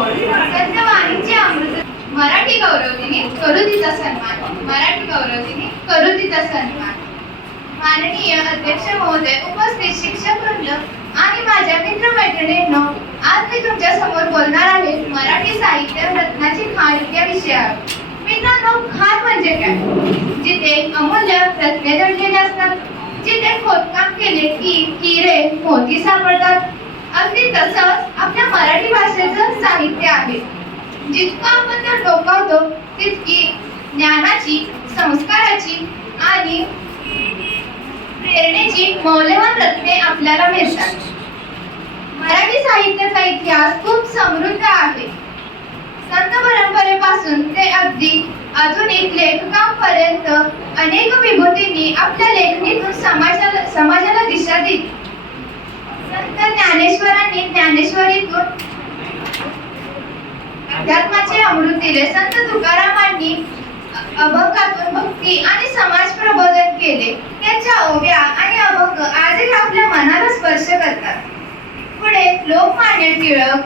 गोड सत्यवाणीचे अमृत मराठी गौरवदिनी करू तिचा सन्मान मराठी गौरवदिनी करू तिचा सन्मान माननीय अध्यक्ष महोदय उपस्थित शिक्षक वृंद आणि माझ्या मित्र मैत्रिणींनो आज मी तुमच्या समोर बोलणार आहे मराठी साहित्य रत्नाची खाण या विषयावर। मित्रांनो खाण म्हणजे काय? जिथे अमूल्य रत्ने दडलेले असतात, जिथे खोदकाम केले की हिरे मोती सापडतात, अगदी तसंच आपल्या मराठी भाषेचं साहित्य आहे। जितकं आपण ते डोकावतो तितकी ज्ञानाची, संस्काराची आणि प्रेरणेची मौल्यवान रत्ने आपल्याला मिळतात। मराठी साहित्याचा इतिहास खूप समृद्ध आहे। संत परंपरेपासून ते अगदी आधुनिक लेखकांपर्यंत अनेक विभूतींनी आपल्या लेखणीतून समाजाला दिशा दिली। संत ज्ञानेश्वरांनी ज्ञानेश्वरीतून अध्यात्माचे अमृत दिले। संत तुकारामांनी अभंगातून भक्ती आणि समाज प्रबोधन केले। त्यांच्या ओव्या आणि अभंग आजही आपल्या मनाला स्पर्श करतात। पुढे लोकमान्य टिळक,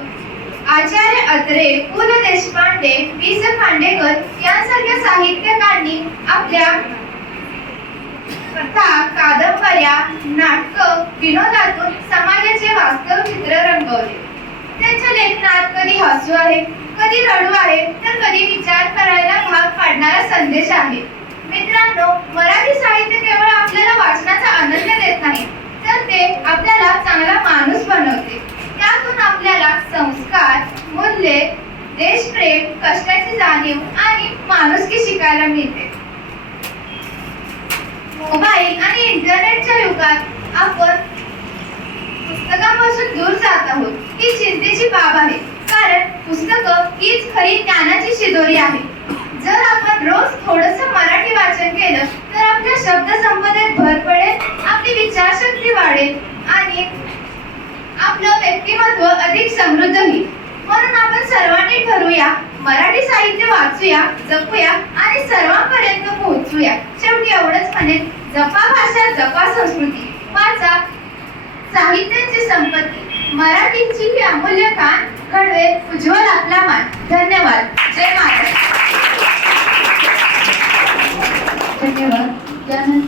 आचार्य अत्रे, पु ल देशपांडे, वि स खांडेकर यांसारख्या साहित्यकारांनी आपल्या कथा, कादंबऱ्या, नाटक, विनोदातून समाजाचे वास्तव चित्र रंगवले। त्यांच्या लेखनात कधी हसू आहे, कधी रडू आहे, तर कधी विचार करायला भाग पाडणारा संदेश आहे। मित्रांनो, मराठी साहित्य केवळ आपल्याला वाचनाचा आनंद देत नाही, तर ते आपल्याला चांगला माणूस बनवते। त्यातून आपल्याला संस्कार, मूल्ये, देशप्रेम, कष्टाची जाणीव आणि माणुसकी शिकायला मिळते। मोबाईल आणि इंटरनेटच्या युगात आपण पुस्तकांपासून दूर जात आहोत, ही चिंतेची बाब आहे। कारण पुस्तकं हीच खरी ज्ञानाची शिदोरी आहे। जर आपण रोज थोडंसं मराठी वाचन केलं तर आपल्या शब्दसंपदेत भर पडेल, आपली विचारशक्ती वाढेल आणि आपलं व्यक्तिमत्व अधिक समृद्ध होईल। म्हणून आपण सर्वांनी ठरवूया, मराठी साहित्य वाचूया, जपूया आणि सर्वांपर्यंत पोहोचूया। शेवटी एवढंच म्हणेन, जपा भाषा, जपा संस्कृती, वाचा साहित्याची संपत्ती, मराठीची ही अमूल्य खाण घडवेल उज्ज्वल आपला मान। धन्यवाद। जय महाराष्ट्र। धन्यवाद।